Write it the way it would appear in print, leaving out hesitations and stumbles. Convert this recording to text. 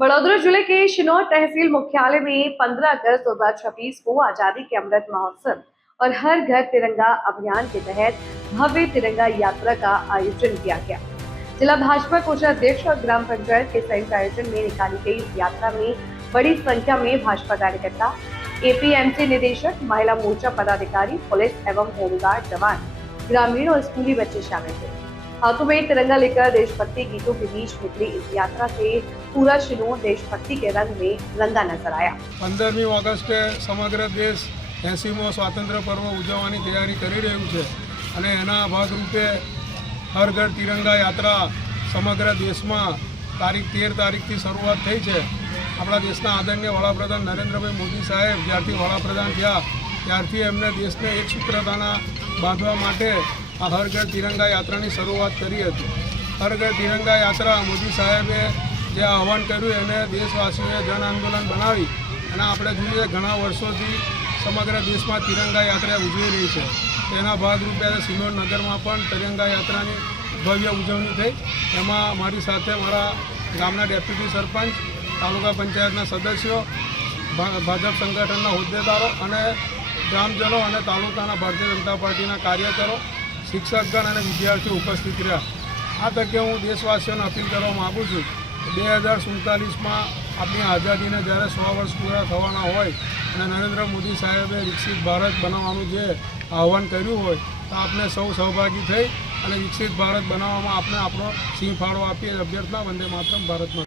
बड़ौदा जिले के शिनौर तहसील मुख्यालय में 15 अगस्त 2026 को आजादी के अमृत महोत्सव और हर घर तिरंगा अभियान के तहत भव्य तिरंगा यात्रा का आयोजन किया गया। जिला भाजपा कोषाध्यक्ष और ग्राम पंचायत के संयुक्त आयोजन में निकाली गई इस यात्रा में बड़ी संख्या में भाजपा कार्यकर्ता, एपीएमसी निदेशक, महिला मोर्चा पदाधिकारी, पुलिस एवं होमगार्ड जवान, ग्रामीण और स्कूली बच्चे शामिल थे। हाथों में तिरंगा लेकर देशभक्ति गीतों के बीच निकली इस यात्रा से पूरा शिनौर देशभक्ति के रंग में रंगा नजर आया। 15મી ઓગસ્ટે સમગ્ર દેશ 80મો સ્વાતંત્ર્ય પર્વ ઉજવવાની તૈયારી કરી રહ્યું છે અને એના ભાગરૂપે હર ઘર તિરંગા યાત્રા સમગ્ર દેશમાં તારીખ 13 તારીખથી શરૂઆત થઈ છે। આપણા દેશના આદરણીય વડાપ્રધાન નરેન્દ્રભાઈ મોદી સાહેબ જ્યારથી વડાપ્રધાન થયા ત્યારથી એમને દેશને એક સૂત્રતાના બાંધવા માટે આ હર ઘર તિરંગા યાત્રાની શરૂઆત કરી હતી। હર ઘર તિરંગા યાત્રા મોદી સાહેબે જે આહવાન કર્યું એને દેશવાસીઓએ જન આંદોલન બનાવી અને આપણે જોઈએ ઘણા વર્ષોથી સમગ્ર દેશમાં તિરંગા યાત્રા ઉજવી રહી છે। તેના ભાગરૂપે શિનોર નગરમાં પણ તિરંગા યાત્રાની ભવ્ય ઉજવણી થઈ। એમાં મારી સાથે મારા ગામના ડેપ્યુટી સરપંચ, તાલુકા પંચાયતના સદસ્યો, ભાજપ સંગઠનના હોદ્દેદારો અને ગ્રામજનો અને તાલુકાના ભારતીય જનતા પાર્ટીના કાર્યકરો, શિક્ષકગણ અને વિદ્યાર્થીઓ ઉપસ્થિત રહ્યા। આ તકે હું દેશવાસીઓને અપીલ કરવા માગું છું કે 2047માં આપણી આઝાદીને જ્યારે 100 વર્ષ પૂરા થવાના હોય અને નરેન્દ્ર મોદી સાહેબે વિકસિત ભારત બનાવવાનું જે આહવાન કર્યું હોય તો આપણે સૌ સહભાગી થઈ અને વિકસિત ભારત બનાવવામાં આપણે આપણો સિંહ ફાળો આપીએ। અભ્યર્થના વંદે માતરમ, ભારત માતા।